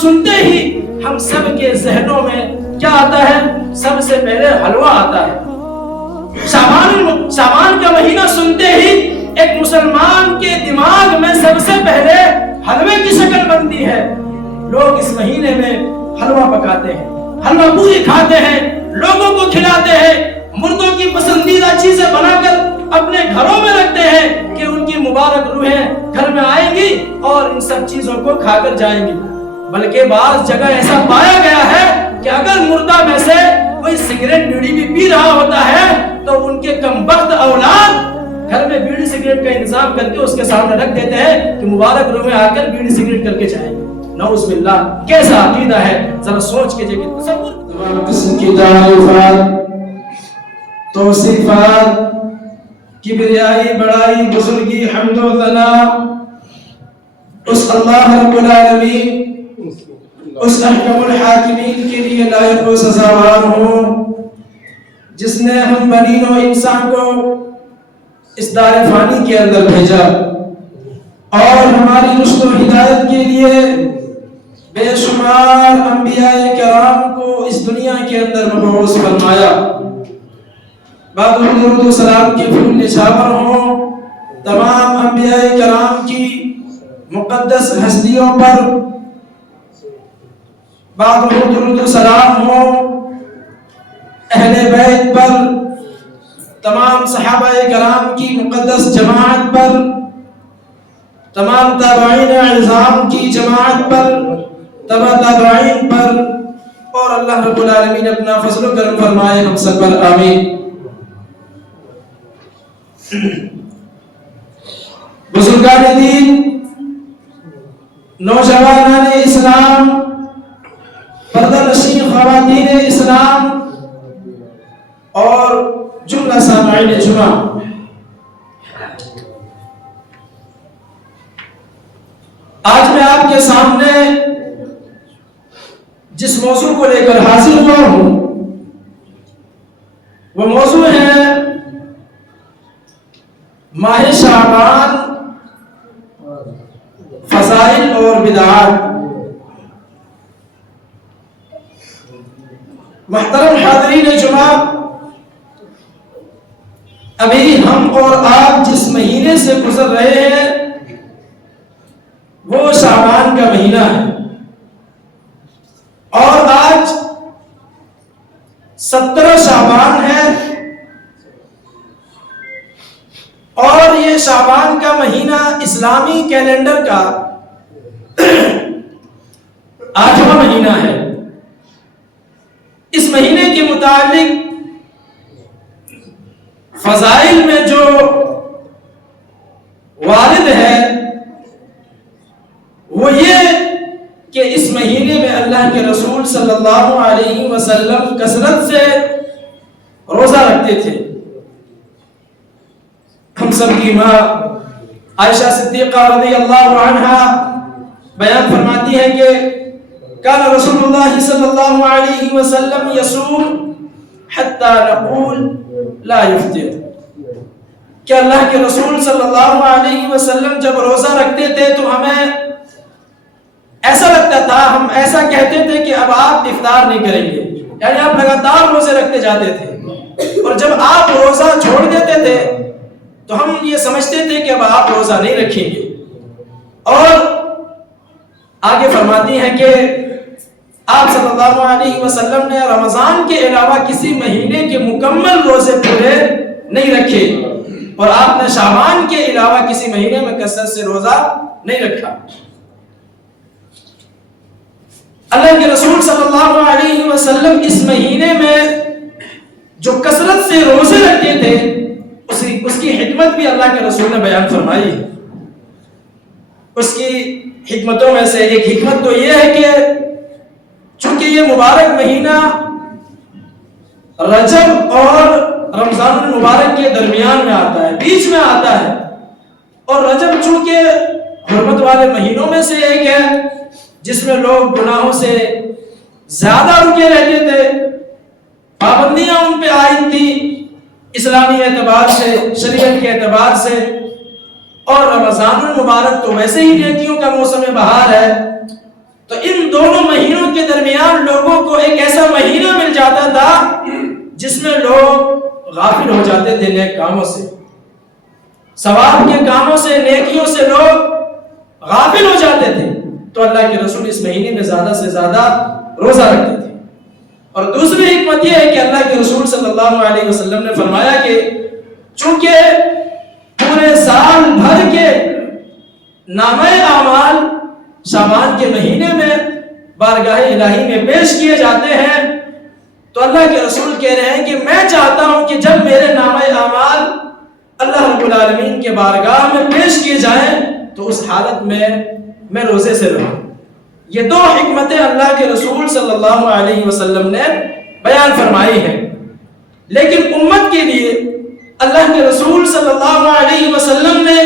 سنتے ہی ہم سب کے ذہنوں میں کیا آتا ہے؟ سب سے پہلے حلوہ آتا ہے۔ شعبان کا مہینہ سنتے ہی ایک مسلمان کے دماغ میں سب سے پہلے حلوے کی شکل بنتی ہے۔ لوگ اس مہینے میں حلوہ پکاتے ہیں، حلوہ پوری کھاتے ہیں، لوگوں کو کھلاتے ہیں، مردوں کی پسندیدہ چیزیں بنا کر اپنے گھروں میں رکھتے ہیں کہ ان کی مبارک روحیں گھر میں آئیں گی اور ان سب چیزوں کو کھا کر جائیں گی۔ بلکہ بعض جگہ ایسا پایا گیا ہے کہ اگر مردہ میں سے کوئی سگریٹ بیڑی بھی پی رہا ہوتا ہے تو ان کے کمبخت اولاد گھر میں بیڑی سگریٹ کا انتظام کر کے اس کے سامنے رکھ دیتے ہیں کہ مبارک روحیں آ کر بیڑی سگریٹ کر کے جائیں گے۔ نعوذ باللہ، کیسا عقیدہ ہے، ذرا سوچ کے دیکھیں۔ تصور تمام قسم کی تعریفات، توصیفات، کبریائی، بڑائی، بزرگی، حمد و ثنا اس اللہ رب العالمین، اس احکم الحاکمین کے لیے لائق و سزاوار ہوں جس نے ہم بنی نوع انسان کو اس دار فانی کے اندر بھیجا اور ہماری رشد و ہدایت کے لیے بے شمار انبیاء کرام کو اس دنیا کے اندر مبعوث فرمایا۔ بعد درود و سلام کے پھول نچھاور ہوں تمام انبیاء کرام کی مقدس ہستیوں پر، بعد درود و سلام ہو اہل بیت پر، تمام صحابہ کرام کی مقدس جماعت پر، تمام تابعین اعظام کی جماعت پر، تبع تابعین پر، اور اللہ رب العالمین اپنا فضل و کرم فرمائے ہم سب پر، آمین۔ بزرگان دین، نوجوانان اسلام، پردہ نشین خواتین اسلام اور جملہ سامعین جمعہ، آج میں آپ کے سامنے جس موضوع کو لے کر حاضر ہوا ہوں وہ موضوع ہے ماہ شعبان، فضائل اور بدعات۔ محترم حاضرین جمعہ، ابھی ہم اور آپ جس مہینے سے گزر رہے ہیں وہ شعبان کا مہینہ ہے، اور آج 17 شعبان ہے، اور یہ شعبان کا مہینہ اسلامی کیلنڈر کا 8واں مہینہ ہے۔ اس مہینے کے متعلق فضائل میں جو وارد ہے وہ یہ کہ اس مہینے میں اللہ کے رسول صلی اللہ علیہ وسلم کثرت سے روزہ رکھتے تھے۔ ہم سب کی ماں عائشہ صدیقہ رضی اللہ عنہا بیان فرماتی ہے کہ کان رسول اللہ صلی اللہ علیہ وسلم یصوم حتی نقول لا یفطر، کہ اللہ کے رسول صلی اللہ علیہ وسلم جب روزہ رکھتے تھے تو ہمیں ایسا لگتا تھا، ہم ایسا کہتے تھے کہ اب آپ افطار نہیں کریں گے، یعنی آپ لگاتار روزے رکھتے جاتے تھے، اور جب آپ روزہ چھوڑ دیتے تھے تو ہم یہ سمجھتے تھے کہ اب آپ روزہ نہیں رکھیں گے۔ اور آگے فرماتی ہیں کہ آپ صلی اللہ علیہ وسلم نے رمضان کے علاوہ کسی مہینے کے مکمل روزے پورے نہیں رکھے، اور آپ نے شعبان کے علاوہ کسی مہینے میں کثرت سے روزہ نہیں رکھا۔ اللہ کے رسول صلی اللہ علیہ وسلم اس مہینے میں جو کثرت سے روزے رکھتے تھے اس کی حکمت بھی اللہ کے رسول نے بیان فرمائی۔ اس کی حکمتوں میں سے ایک حکمت تو یہ ہے کہ چونکہ یہ مبارک مہینہ رجب اور رمضان المبارک کے درمیان میں آتا ہے، بیچ میں آتا ہے، اور رجب چونکہ حرمت والے مہینوں میں سے ایک ہے جس میں لوگ گناہوں سے زیادہ رکے رہتے تھے، پابندیاں ان پہ عائد تھی اسلامی اعتبار سے، شریعت کے اعتبار سے، اور رمضان المبارک تو ویسے ہی نیکیوں کا موسم بہار ہے، تو ان دونوں ایک ایسا مہینہ مل جاتا تھا جس میں لوگ غافل ہو جاتے تھے نیک کاموں سے، ثواب کے کاموں سے، نیکیوں سے لوگ غافل ہو جاتے تھے، تو اللہ کے رسول اس مہینے میں زیادہ سے زیادہ روزہ رکھتے تھے۔ اور دوسری حکمت یہ ہے کہ اللہ کے رسول صلی اللہ علیہ وسلم نے فرمایا کہ چونکہ پورے سال بھر کے نامہ اعمال شعبان کے مہینے میں بارگاہ الہی میں پیش کیے جاتے ہیں، تو اللہ کے رسول کہہ رہے ہیں کہ میں چاہتا ہوں کہ جب میرے نامہ اعمال اللہ رب العالمین کے بارگاہ میں پیش کیے جائیں تو اس حالت میں روزے سے رہوں۔ یہ دو حکمتیں اللہ کے رسول صلی اللہ علیہ وسلم نے بیان فرمائی ہیں، لیکن امت کے لیے اللہ کے رسول صلی اللہ علیہ وسلم نے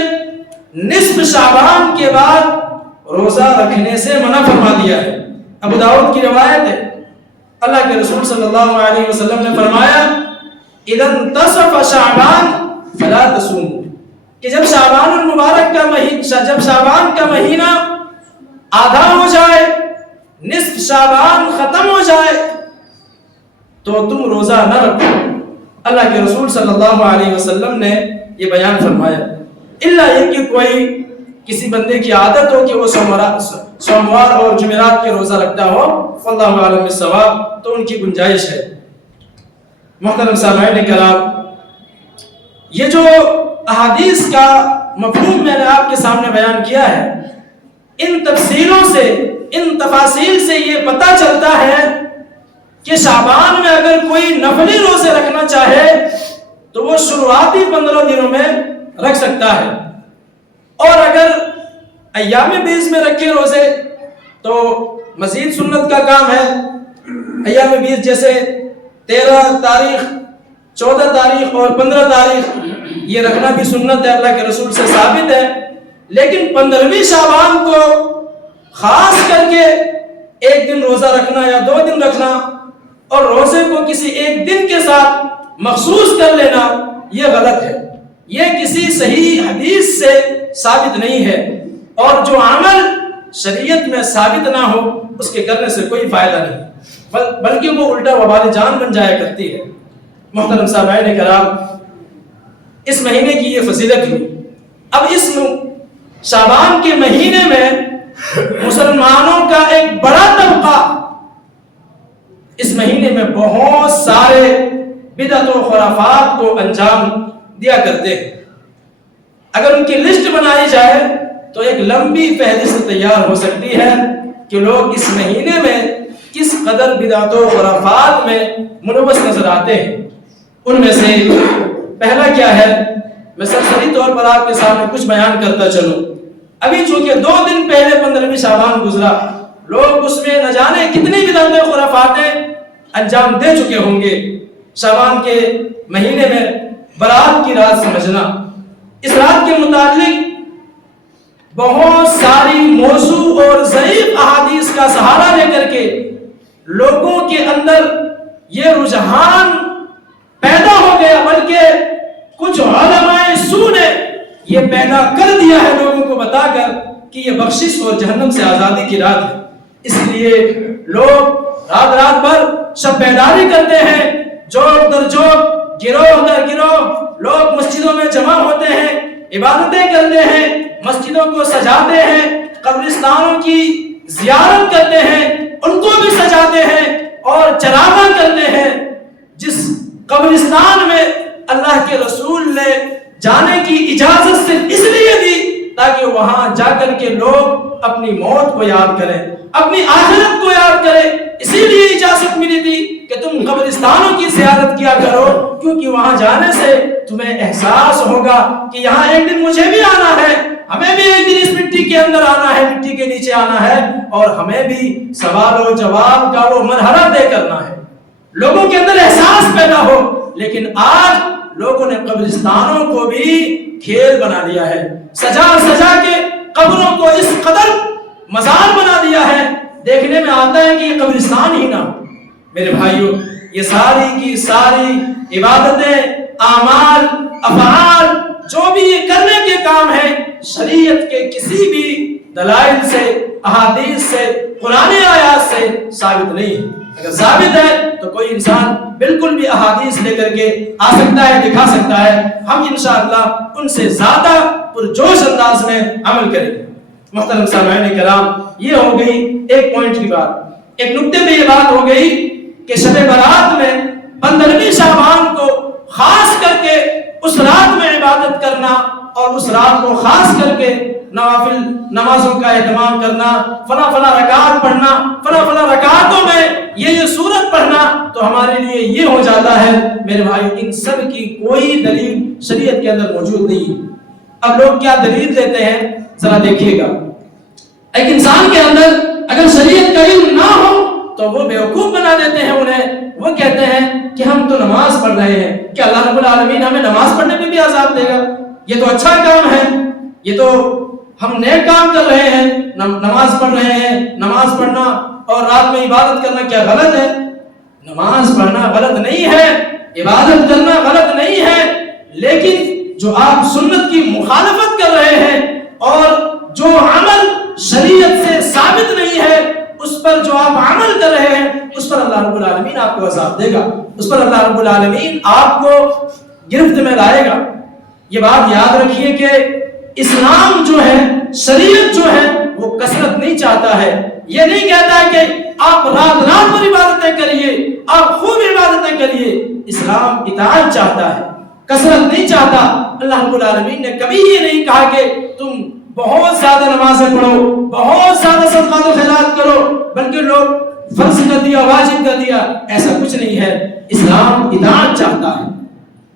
نصف شعبان کے بعد روزہ رکھنے سے منع فرما دیا ہے۔ ابو داؤد کی روایت ہے، اللہ کے رسول صلی اللہ علیہ وسلم نے فرمایا اذا انتصف شعبان فلا تصوموا، کہ جب شعبان المبارک کا مہینہ، جب شعبان کا مہینہ آدھا ہو جائے، نصف شعبان ختم ہو جائے تو تم روزہ نہ رکھو۔ اللہ کے رسول صلی اللہ علیہ وسلم نے یہ بیان فرمایا، الا یہ کہ کوئی کسی بندے کی عادت ہو کہ وہ سوموار اور جمعرات کے روزہ رکھتا ہو، واللہ اعلم بالصواب، تو ان کی گنجائش ہے۔ محترم سامعین کرام، یہ جو احادیث کا مفہوم میں نے آپ کے سامنے بیان کیا ہے، ان تفصیلوں سے، ان تفاصیل سے یہ پتہ چلتا ہے کہ شعبان میں اگر کوئی نفلی روزے رکھنا چاہے تو وہ شروعاتی 15 دنوں میں رکھ سکتا ہے، اور اگر ایام بیس میں رکھے روزے تو مزید سنت کا کام ہے۔ ایام بیس جیسے 13 تاریخ، 14 تاریخ اور 15 تاریخ، یہ رکھنا بھی سنت ہے، اللہ کے رسول سے ثابت ہے، لیکن 15ویں شعبان کو خاص کر کے ایک دن روزہ رکھنا یا 2 دن رکھنا اور روزے کو کسی ایک دن کے ساتھ مخصوص کر لینا، یہ غلط ہے، یہ کسی صحیح حدیث سے ثابت نہیں ہے، اور جو عمل شریعت میں ثابت نہ ہو اس کے کرنے سے کوئی فائدہ نہیں، بلکہ وہ الٹا وبال جان بن جایا کرتی ہے۔ محترم سامعین کرام، اس مہینے کی یہ فضیلت ہوئی۔ اب اس شعبان کے مہینے میں مسلمانوں کا ایک بڑا طبقہ اس مہینے میں بہت سارے بدعت و خرافات کو انجام دیا کرتے ہیں۔ اگر ان کی لسٹ بنائی جائے تو ایک لمبی فہرست تیار ہو سکتی ہے کہ لوگ اس مہینے میں کس قدر بدعت و خرافات میں ملوث نظر آتے ہیں۔ ان میں سے پہلا کیا ہے، میں سرسری طور پر آپ کے سامنے کچھ بیان کرتا چلوں۔ ابھی چونکہ 2 دن پہلے 15ویں شعبان گزرا، لوگ اس میں نہ جانے کتنی بدعتیں خرافاتیں انجام دے چکے ہوں گے۔ شعبان کے مہینے میں برات کی رات سمجھنا، اس رات کے متعلق بہت ساری موضوع اور ضعیف احادیث کا سہارا لے کر کے لوگوں کے اندر یہ رجحان پیدا ہو گیا، بلکہ کچھ علماء سو نے یہ پیدا کر دیا ہے لوگوں کو بتا کر کہ یہ بخشش اور جہنم سے آزادی کی رات ہے۔ اس لیے لوگ رات بھر شب بیداری کرتے ہیں، جوک در جوک، گروہ در گروہ لوگ مسجدوں میں جمع ہوتے ہیں، عبادتیں کرتے ہیں، مسجدوں کو سجاتے ہیں، قبرستانوں کی زیارت کرتے ہیں، ان کو بھی سجاتے ہیں اور چراغاں کرتے ہیں۔ جس قبرستان میں اللہ کے رسول نے جانے کی اجازت صرف اس لیے دی تاکہ وہاں جا کر کے لوگ اپنی موت کو یاد کریں، اپنی آخرت کو یاد کریں، اسی لیے اجازت ملی تھی کہ تم قبرستانوں کی زیارت کیا کرو، کیونکہ وہاں جانے سے تمہیں احساس ہوگا کہ یہاں ایک دن مجھے بھی آنا ہے، ہمیں بھی ایک دن اس مٹی کے اندر آنا ہے، مٹی کے نیچے آنا ہے، اور ہمیں بھی سوال و جواب کا وہ مرحلہ طے کرنا ہے، لوگوں کے اندر احساس پیدا ہو۔ لیکن آج لوگوں نے قبرستانوں کو بھی کھیل بنا دیا ہے، سجا سجا کے قبروں کو اس قدر مزار بنا دیا ہے، دیکھنے میں آتا ہے کہ یہ قبرستان ہی نہ ہو۔ میرے بھائیوں، یہ ساری کی ساری عبادتیں، اعمال، افعال، جو بھی یہ کرنے کے کام ہیں، شریعت کے کسی بھی دلائل سے، احادیث سے، قرآن آیات سے ثابت نہیں ہے. اگر ثابت ہے تو کوئی انسان بالکل بھی احادیث لے کر کے آ سکتا ہے, دکھا سکتا ہے, ہم انشاءاللہ ان سے زیادہ پرجوش انداز میں عمل کریں گے. محترم سامعین کرام, یہ ہو گئی ایک پوائنٹ کی بات. ایک نقطے میں یہ بات ہو گئی کہ شب برات میں 15ویں شعبان کو خاص کر کے اس رات میں عبادت کرنا اور اس رات کو خاص کر کے نوافل نمازوں کا اہتمام کرنا, فلاں فلاں رکعات پڑھنا, فلاں فلاں رکعاتوں میں یہ سورت پڑھنا, تو ہمارے لیے یہ ہو جاتا ہے. میرے بھائی, ان سب کی کوئی دلیل شریعت کے اندر موجود نہیں ہے. اب لوگ کیا دلیل دیتے ہیں ذرا دیکھیے گا. ایک انسان کے اندر اگر شریعت کا علم نہ ہو تو وہ بیوقوف بنا دیتے ہیں انہیں. وہ کہتے ہیں کہ ہم تو نماز پڑھ رہے ہیں, کہ اللہ رب العالمین ہمیں نماز پڑھنے پہ بھی عذاب دے گا؟ یہ تو اچھا کام ہے, یہ تو ہم نیک کام کر رہے ہیں, نماز پڑھ رہے ہیں. نماز پڑھنا اور رات میں عبادت کرنا کیا غلط ہے؟ نماز پڑھنا غلط نہیں ہے, عبادت کرنا غلط نہیں ہے, لیکن جو آپ سنت کی مخالفت کر رہے ہیں اور جو عمل شریعت سے ثابت نہیں ہے اس پر جو آپ عمل کر رہے ہیں, اس پر اللہ رب العالمین آپ کو عذاب دے گا, اس پر اللہ رب العالمین آپ کو گرفت میں لائے گا. یہ بات یاد رکھیے کہ اسلام جو ہے, شریعت جو ہے, وہ کثرت نہیں چاہتا ہے. یہ نہیں کہتا ہے کہ آپ رات رات بھر عبادتیں کریے, آپ خوب عبادتیں کریے. اسلام اطاعت چاہتا ہے, کثرت نہیں چاہتا. اللہ رب العالمین نے کبھی یہ نہیں کہا کہ تم بہت زیادہ نمازیں پڑھو, بہت زیادہ صدقات و خیرات کرو, بلکہ لوگ فرض کر دیا, واجب کر دیا. ایسا کچھ نہیں ہے. اسلام اطاعت چاہتا ہے.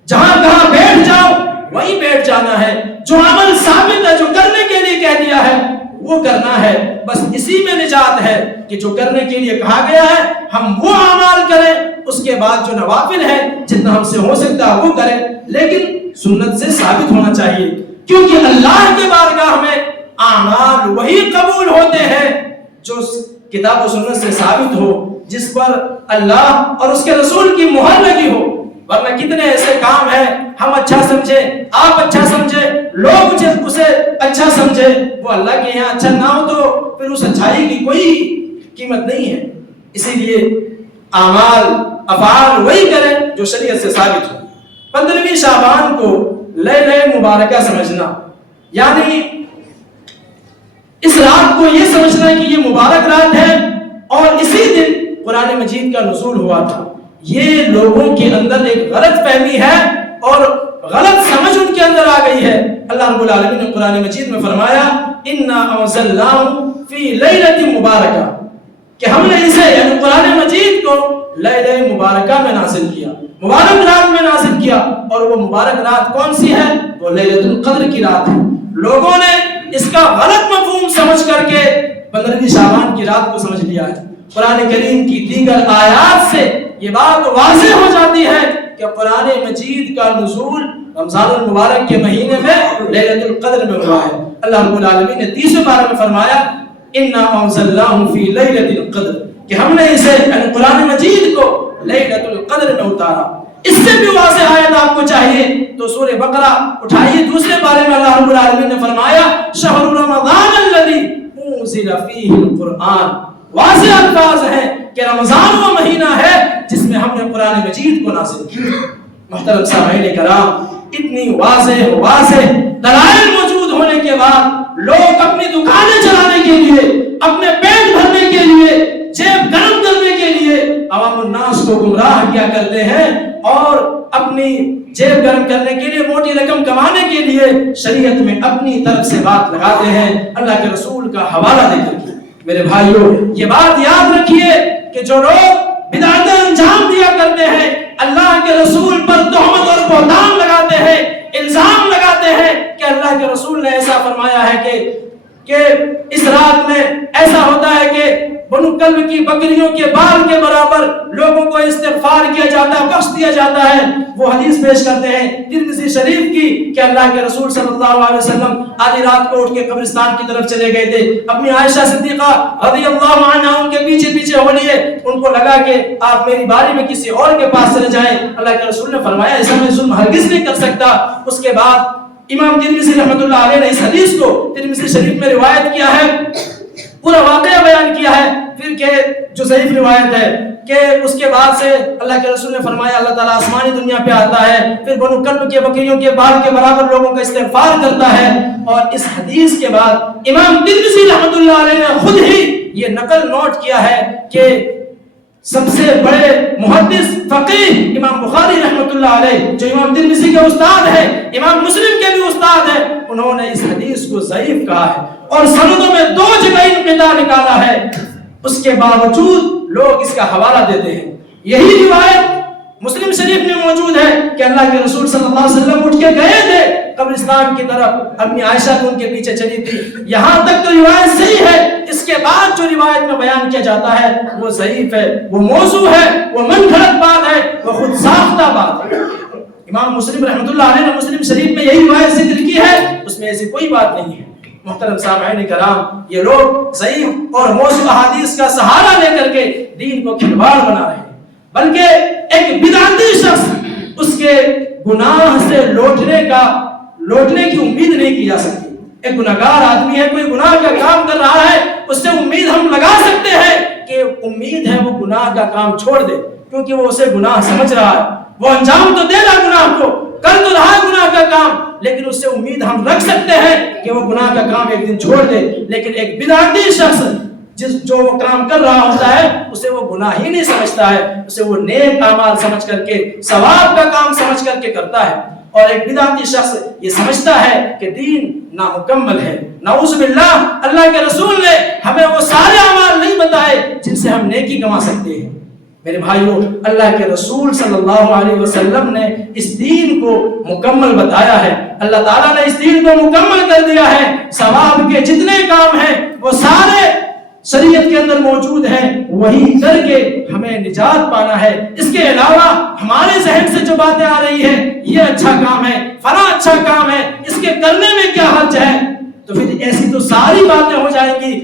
جہاں کہاں بیٹھ جاؤ وہیں بیٹھ جانا ہے. جو عمل ثابت ہے, جو کرنے کے لیے کہہ دیا ہے وہ کرنا ہے. بس اسی میں نجات ہے کہ جو کرنے کے لیے کہا گیا ہے ہم وہ اعمال کریں, اس کے بعد جو نوافل ہے جتنا ہم سے ہو سکتا ہے وہ کریں, لیکن سنت سے ثابت ہونا چاہیے. کیونکہ اللہ کے بارگاہ میں اعمال وہی قبول ہوتے ہیں جو کتاب و سنت سے ثابت ہو, جس پر اللہ اور اس کے رسول کی مہر لگی ہو. ورنہ کتنے ایسے کام ہیں ہم اچھا سمجھیں, آپ اچھا سمجھیں, لوگ اسے اچھا سمجھیں, وہ اللہ کے یہاں اچھا نہ ہو تو پھر اس اچھائی کی کوئی قیمت نہیں ہے. اسی لیے اعمال افعال وہی کریں جو شریعت سے ثابت ہو. 15ویں شعبان کو لیلہ مبارکہ سمجھنا, یعنی اس رات کو یہ سمجھنا کہ یہ مبارک رات ہے اور اسی دن قرآن مجید کا نزول ہوا تھا. یہ لوگوں کے اندر ایک غلط فہمی ہے اور غلط سمجھ ان کے اندر آ گئی ہے. اللہ رب العالمین نے قرآن مجید میں فرمایا انا انزلناہ فی لیلۃ مبارکہ, کہ ہم نے اسے یعنی قرآن مجید کو لیلہ مبارکہ میں نازل کیا, مبارک رات میں نازل کیا. اور وہ مبارک رات کون سی ہے؟ وہ لیلۃ القدر کی رات ہے. لوگوں نے اس کا غلط مفہوم سمجھ کر کے 15ویں شعبان کی رات کو سمجھ لیا ہے. قرآن کریم کی دیگر آیات سے یہ بات واضح ہو جاتی ہے کہ قرآن مجید کا نزول رمضان المبارک کے مہینے میں لیلۃ القدر میں ہوا ہے. اللہ رب العالمین نے 30ویں پارے میں فرمایا انا انزلناہ فی لیلۃ القدر, کہ ہم نے اسے یعنی قرآن مجید کو لیلۃ القدر میں اتارا. اس سے بھی واضح آیت آپ کو چاہیے تو سورہ بقرہ اٹھائیے, دوسرے پارے میں اللہ رب العالمین نے فرمایا شہر رمضان الذی انزل فیہ القرآن. واضح الفاظ ہیں کہ رمضان وہ مہینہ ہے جس میں ہم نے قرآن مجید کو نازل کیا. محترم سامعین کرام, اتنی واضح دلائل موجود ہونے کے بعد لوگ اپنی دکانیں چلانے کے لیے, اپنے پیٹ بھرنے کے لیے, جیب گرم کرنے کے لیے عوام الناس کو گمراہ کیا کرتے ہیں اور اپنی جیب گرم کرنے کے لیے, موٹی رقم کمانے کے لیے شریعت میں اپنی طرف سے بات لگاتے ہیں اللہ کے رسول کا حوالہ دے کر کے. میرے بھائیوں, یہ بات یاد رکھیے کہ جو لوگ بدعتیں انجام دیا کرتے ہیں, اللہ کے رسول پر تہمت اور بہتان لگاتے ہیں, الزام لگاتے ہیں کہ اللہ کے رسول نے ایسا فرمایا ہے کہ اس رات میں ایسا ہوتا ہے کہ بنو کلب کی بکریوں کے بال کے برابر لوگوں کو استغفار کیا جاتا ہے, بخش دیا جاتا ہے. وہ حدیث پیش کرتے ہیں ترمذی شریف کی کہ اللہ کے رسول صلی اللہ علیہ وسلم آدھی رات کو اٹھ کے قبرستان کی طرف چلے گئے تھے. اپنی عائشہ صدیقہ رضی اللہ عنہا ان کے پیچھے ہو لیے, ان کو لگا کہ آپ میری باری میں کسی اور کے پاس چلے جائیں. اللہ کے رسول نے فرمایا ایسا میں ظلم ہرگز نہیں کر سکتا. اس کے بعد امام ترمذی رحمۃ اللہ علیہ نے اس حدیث کو ترمذی شریف میں روایت کیا ہے, پورا واقعہ بیان کیا ہے. پھر کہ جو ضعیف روایت ہے کہ اس کے بعد سے اللہ کے رسول نے فرمایا اللہ تعالیٰ آسمانی دنیا پہ آتا ہے، پھر بنو کلب کے بکریوں کے بال کے برابر لوگوں کا استغفار کرتا ہے. اور اس حدیث کے بعد امام ترمذی رحمۃ اللہ علیہ نے خود ہی یہ نقل نوٹ کیا ہے کہ سب سے بڑے محدث فقیہ امام بخاری رحمۃ اللہ علیہ، جو امام ترمذی کے استاد ہیں، امام مسلم کے بھی استاد ہیں، انہوں نے اس حدیث کو ضعیف کہا ہے اور سندوں میں 2 جگہ انقطاع نکالا ہے. اس کے باوجود لوگ اس کا حوالہ دیتے ہیں. یہی روایت مسلم شریف میں موجود ہے کہ اللہ کے رسول صلی اللہ علیہ وسلم اٹھ کے گئے تھے قبرستان کی طرف، امی عائشہ بھی ان کے پیچھے چلی تھی. یہاں تک تو روایت صحیح ہے. اس کے بعد جو روایت میں بیان کیا جاتا ہے وہ ضعیف ہے، وہ موضوع ہے، وہ من گھڑت بات ہے، وہ خود ساختہ بات ہے. امام مسلم رحمۃ اللہ علیہ نے مسلم شریف میں یہی روایت ذکر کی ہے، اس میں ایسی کوئی بات نہیں ہے. محترم سامعین کرام، یہ لوگ ضعیف اور موضوع احادیث کا سہارا لے کر کے دین کو کھلواڑ بنا رہے ہیں، بلکہ ایک بدعتی شخص اس کے گناہ سے لوٹنے کی امید نہیں کی جا سکتی. ایک گناہگار آدمی ہے، کوئی گناہ کا کام کر رہا ہے، اس سے امید ہم لگا سکتے ہیں کہ امید ہے وہ گناہ کا کام چھوڑ دے، کیونکہ وہ اسے گناہ سمجھ رہا ہے. وہ انجام تو دے رہا گناہ کو، کر تو رہا گناہ کا کام، لیکن اس سے امید ہم رکھ سکتے ہیں کہ وہ گناہ کا کام ایک دن چھوڑ دے. لیکن ایک بدعتی شخص جو وہ کام کر رہا ہوتا ہے اسے وہ گناہ ہی نہیں سمجھتا ہے، اسے وہ نیک اعمال سمجھ کر کے، ثواب کا کام سمجھ کر کے کرتا ہے. اور ایک بدعتی شخص یہ سمجھتا ہے کہ دین نامکمل ہے. نعوذ باللہ، اللہ کے رسول نے ہمیں وہ سارے اعمال نہیں بتائے جن سے ہم نیکی کما سکتے ہیں. میرے بھائیوں، اللہ کے رسول صلی اللہ علیہ وسلم نے اس دین کو مکمل بتایا ہے. اللہ تعالیٰ نے اس دین کو مکمل کر دیا ہے. ثواب کے جتنے کام ہیں وہ سارے شریعت کے اندر موجود ہیں، وہی کر کے ہمیں نجات پانا ہے. اس کے علاوہ ہمارے ذہن سے جو باتیں آ رہی ہیں، یہ اچھا کام ہے، فلاں اچھا کام ہے، اس کے کرنے میں کیا حرج ہے، تو پھر ایسی تو ساری باتیں ہو جائیں گی.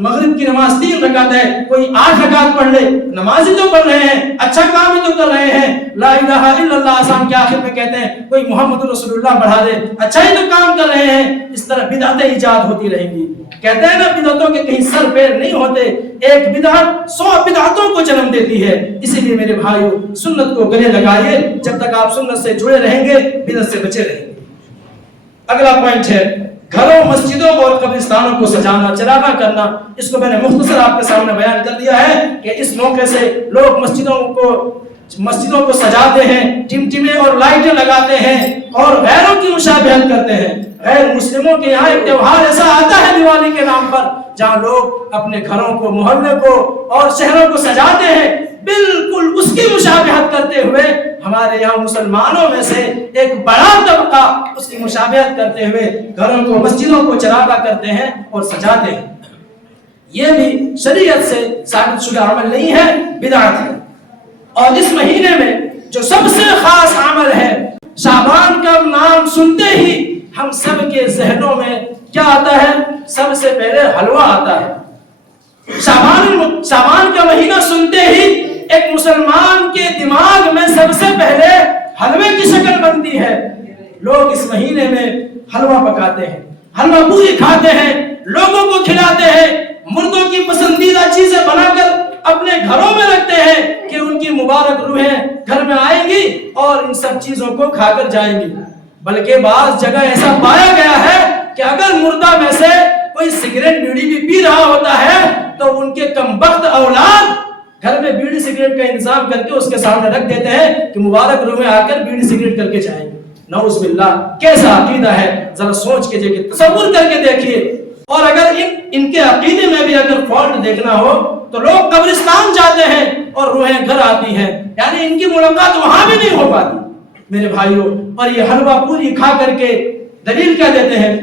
مغرب کی نماز 3 رکعت ہے، کوئی 8 رکعت پڑھ لے، نمازی تو پڑھ رہے ہیں، اچھا کام ہی تو کر رہے ہیں. لا الہ الا اللہ آسان کے آخر میں کہتے ہیں، کوئی محمد رسول اللہ پڑھا دے، اچھا ہی تو کام کر رہے ہیں. اس طرح بدعتیں ایجاد ہوتی رہیں گی. کہتے ہیں نا بدعتوں کے کہیں سر پیر نہیں ہوتے، ایک بدعت 100 بدعتوں کو جنم دیتی ہے. اسی لیے میرے بھائیو، سنت کو گلے لگائیے. جب تک آپ سنت سے جڑے رہیں گے بدعت سے بچے رہیں گے. اگلا پوائنٹ ہے گھروں، مسجدوں اور قبرستانوں کو سجانا، چراغاں کرنا. اس کو میں نے مختصر آپ کے سامنے بیان کر دیا ہے کہ اس موقع سے لوگ مسجدوں کو سجاتے ہیں، ٹمٹمے اور لائٹیں لگاتے ہیں اور غیروں کی مشابہت کرتے ہیں. غیر مسلموں کے یہاں ایک تہوار ایسا آتا ہے دیوالی کے نام پر، جہاں لوگ اپنے گھروں کو، محلے کو اور شہروں کو سجاتے ہیں بالکل اس کی مشابہت کرتے ہوئے. ہمارے یہاں مسلمانوں میں سے ایک بڑا طبقہ اس کی مشابہت کرتے ہوئے گھروں کو، مسجدوں کو چراغاں کرتے ہیں اور سجاتے ہیں. یہ بھی شریعت سے ثابت شدہ عمل نہیں ہے، بدعت ہے. اور اس مہینے میں جو سب سے خاص عمل ہے، شعبان کا نام سنتے ہی ہم سب کے ذہنوں میں کیا آتا ہے؟ سب سے پہلے حلوہ آتا ہے. شعبان کا مہینہ سنتے ہی ایک مسلمان کے دماغ میں سب سے پہلے حلوے کی شکل بنتی ہے. لوگ اس مہینے میں حلوہ پکاتے ہیں، حلوہ پوری کھاتے ہیں، لوگوں کو کھلاتے ہیں، مردوں کی پسندیدہ چیزیں بنا کر اپنے گھروں میں رکھتے ہیں کہ ان کی مبارک روحیں گھر میں آئیں گی اور ان سب چیزوں کو کھا کر جائیں گی. بلکہ بعض جگہ ایسا پایا گیا ہے کہ اگر مردہ میں سے کوئی سگریٹ بیڑی بھی پی رہا ہوتا ہے تو ان کے کمبخت اولاد گھر میں بیڑی سگریٹ کا انتظام کر کے اس کے سامنے رکھ دیتے ہیں کہ مبارک روحیں آ کر بیڑی سگریٹ کر کے جائیں گے. نعوذ باللہ، کیسا عقیدہ ہے، ذرا سوچ کے دیکھیے، تصور کر کے دیکھیے. اور اگر ان کے عقیدے میں بھی اگر فالٹ دیکھنا ہو تو لوگ قبرستان جاتے ہیں اور روحیں گھر آتی ہیں، یعنی ان کی ملاقات وہاں بھی نہیں ہو پاتی. میرے بھائیوں، اور یہ حلوہ پوری کھا کر کے دلیل کیا دیتے ہیں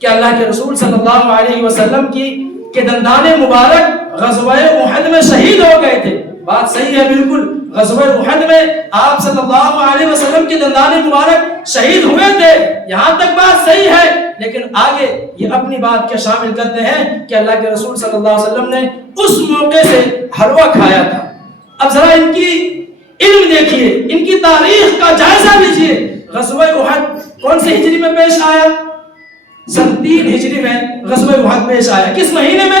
کہ اللہ کے رسول صلی اللہ علیہ وسلم کے دندان مبارک غزوہ احد میں شہید ہو گئے تھے. بات صحیح ہے بالکل، غزوہ احد میں آپ صلی اللہ علیہ وسلم کے دندان مبارک شہید ہوئے تھے. یہاں تک بات صحیح ہے، لیکن آگے یہ اپنی بات کے شامل کرتے ہیں کہ اللہ کے رسول صلی اللہ علیہ وسلم نے اس موقع سے حلوہ کھایا تھا. اب ذرا ان کی علم دیکھیے، ان کی تاریخ کا جائزہ لیجئے. غزوہ احد کون سے ہجری میں پیش آیا؟ سن 3 ہجری میں غزوہ احد پیش آیا. کس مہینے میں؟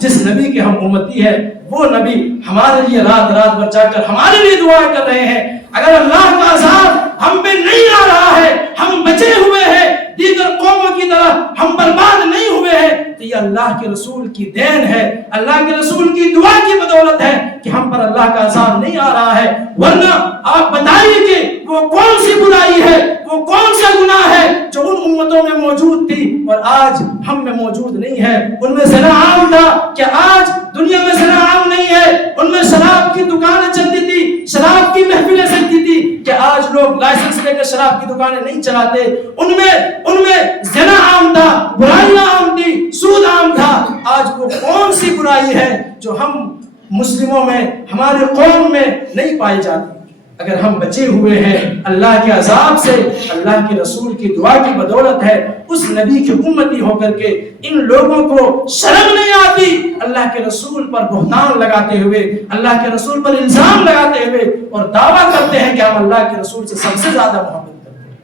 جس نبی کے ہم امتی ہے وہ نبی ہمارے لیے رات رات بھر جا کر ہمارے لیے دعائیں کر رہے ہیں۔ اگر اللہ کا عذاب ہم پہ نہیں آ رہا ہے، ہم بچے ہوئے ہیں، دیگر قوموں کی طرح ہم برباد نہیں ہوئے ہیں، تو یہ اللہ کے رسول کی دین ہے، اللہ کے رسول کی دعا کی بدولت ہے کہ ہم پر اللہ کا عذاب نہیں آ رہا ہے۔ ورنہ آپ بتائیے کہ وہ کون سی برائی ہے، وہ کون سا گناہ ہے جو ان امتوں میں موجود تھی اور آج ہم میں موجود نہیں ہے۔ ان میں زنا عام تھا، کہ آج دنیا میں زنا عام نہیں ہے؟ ان میں شراب کی دکانیں چلتی تھی، شراب کی محفلیں سجتی تھی، کہ آج لوگ لائسنس لے کر شراب کی دکانیں نہیں چلاتے؟ ان میں زنا عام تھا، برائیاں عام تھی، سود عام تھا۔ آج وہ کون سی برائی ہے جو ہم مسلموں میں، ہمارے قوم میں نہیں پائی جاتی؟ اگر ہم بچے ہوئے ہیں اللہ کے عذاب سے، اللہ کے رسول کی دعا کی بدولت ہے، اس نبی کی امتی ہو کر کے ان لوگوں کو شرم نہیں آتی اللہ کے رسول پر بہتان لگاتے ہوئے، اللہ کے رسول پر الزام لگاتے ہوئے اور دعویٰ کرتے ہیں کہ ہم اللہ کے رسول سے سب سے زیادہ محبت کرتے ہیں۔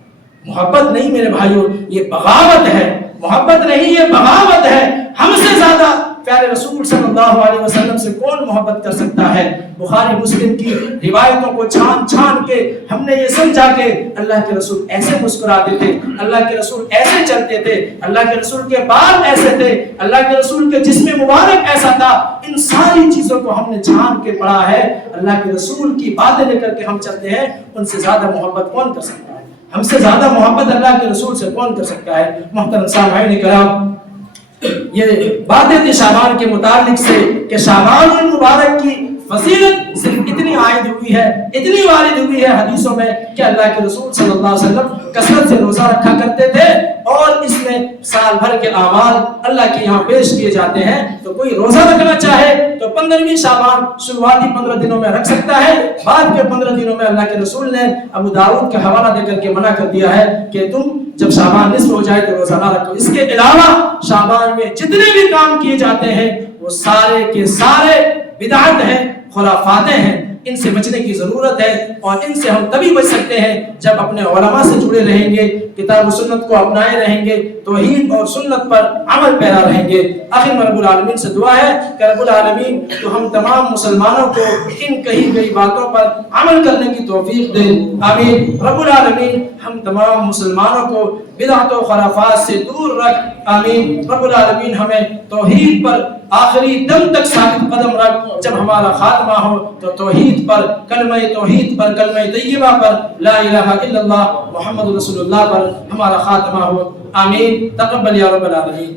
محبت نہیں میرے بھائیوں، یہ بغاوت ہے، محبت نہیں، یہ بغاوت ہے۔ ہم سے زیادہ پیارے رسول صلی اللہ علیہ وسلم سے کون محبت کر سکتا ہے؟ بخاری مسلم کی روایتوں کو چھان چھان کے ہم نے یہ سمجھا کہ اللہ کے رسول ایسے مسکراتے تھے، اللہ کے رسول ایسے چلتے تھے، اللہ کے رسول کے بال ایسے تھے، اللہ کے رسول کے جسم مبارک ایسا تھا۔ ان ساری چیزوں کو ہم نے چھان کے پڑھا ہے۔ اللہ کے رسول کی باتیں لے کر کے ہم چلتے ہیں، ان سے زیادہ محبت کون کر سکتا ہے؟ ہم سے زیادہ محبت اللہ کے رسول سے کون کر سکتا ہے؟ محترم سامعین کرام، یہ باتیں تھی شعبان کے متعلق سے کہ شعبان المبارک کی فضیلت صرف اتنی عائد ہوئی ہے، اتنی وارد ہوئی ہے حدیثوں میں کہ اللہ کے رسول صلی اللہ علیہ وسلم کثرت سے روزہ رکھا کرتے تھے، اور اس میں سال بھر کے اعمال اللہ کے یہاں پیش کیے جاتے ہیں۔ تو کوئی روزہ رکھنا چاہے تو 15ویں شعبان شروعاتی 15 دنوں میں رکھ سکتا ہے، بعد کے 15 دنوں میں اللہ کے رسول نے ابو داؤد کا حوالہ دے کر کے منع کر دیا ہے کہ تم جب شعبان نصف ہو جائے تو روزہ نہ رکھو۔ اس کے علاوہ شعبان میں جتنے بھی کام کیے جاتے ہیں وہ سارے کے سارے بدعت ہیں، خرافات ہیں، ان سے بچنے کی ضرورت ہے، اور ان سے ہم تبھی بچ سکتے ہیں جب اپنے علماء سے جڑے رہیں گے، کتاب و سنت کو اپنائے رہیں گے، توحید اور سنت پر عمل پیرا رہیں گے۔ آخر میں رب العالمین سے دعا ہے کہ رب العالمین تو ہم تمام مسلمانوں کو ان کہی گئی باتوں پر عمل کرنے کی توفیق دے، آمین۔ رب العالمین ہم تمام مسلمانوں کو بدعت و خرافات سے دور رکھ، آمین۔ رب العالمین ہمیں توحید پر آخری دم تک ثابت قدم رکھ، جب ہمارا خاتمہ ہو تو توحید پر، کلمہ توحید پر، کلمہ طیبہ پر، لا الہ الا اللہ محمد رسول اللہ پر ہمارا خاتمہ ہو، آمین۔ تقبل یا رب العالمین۔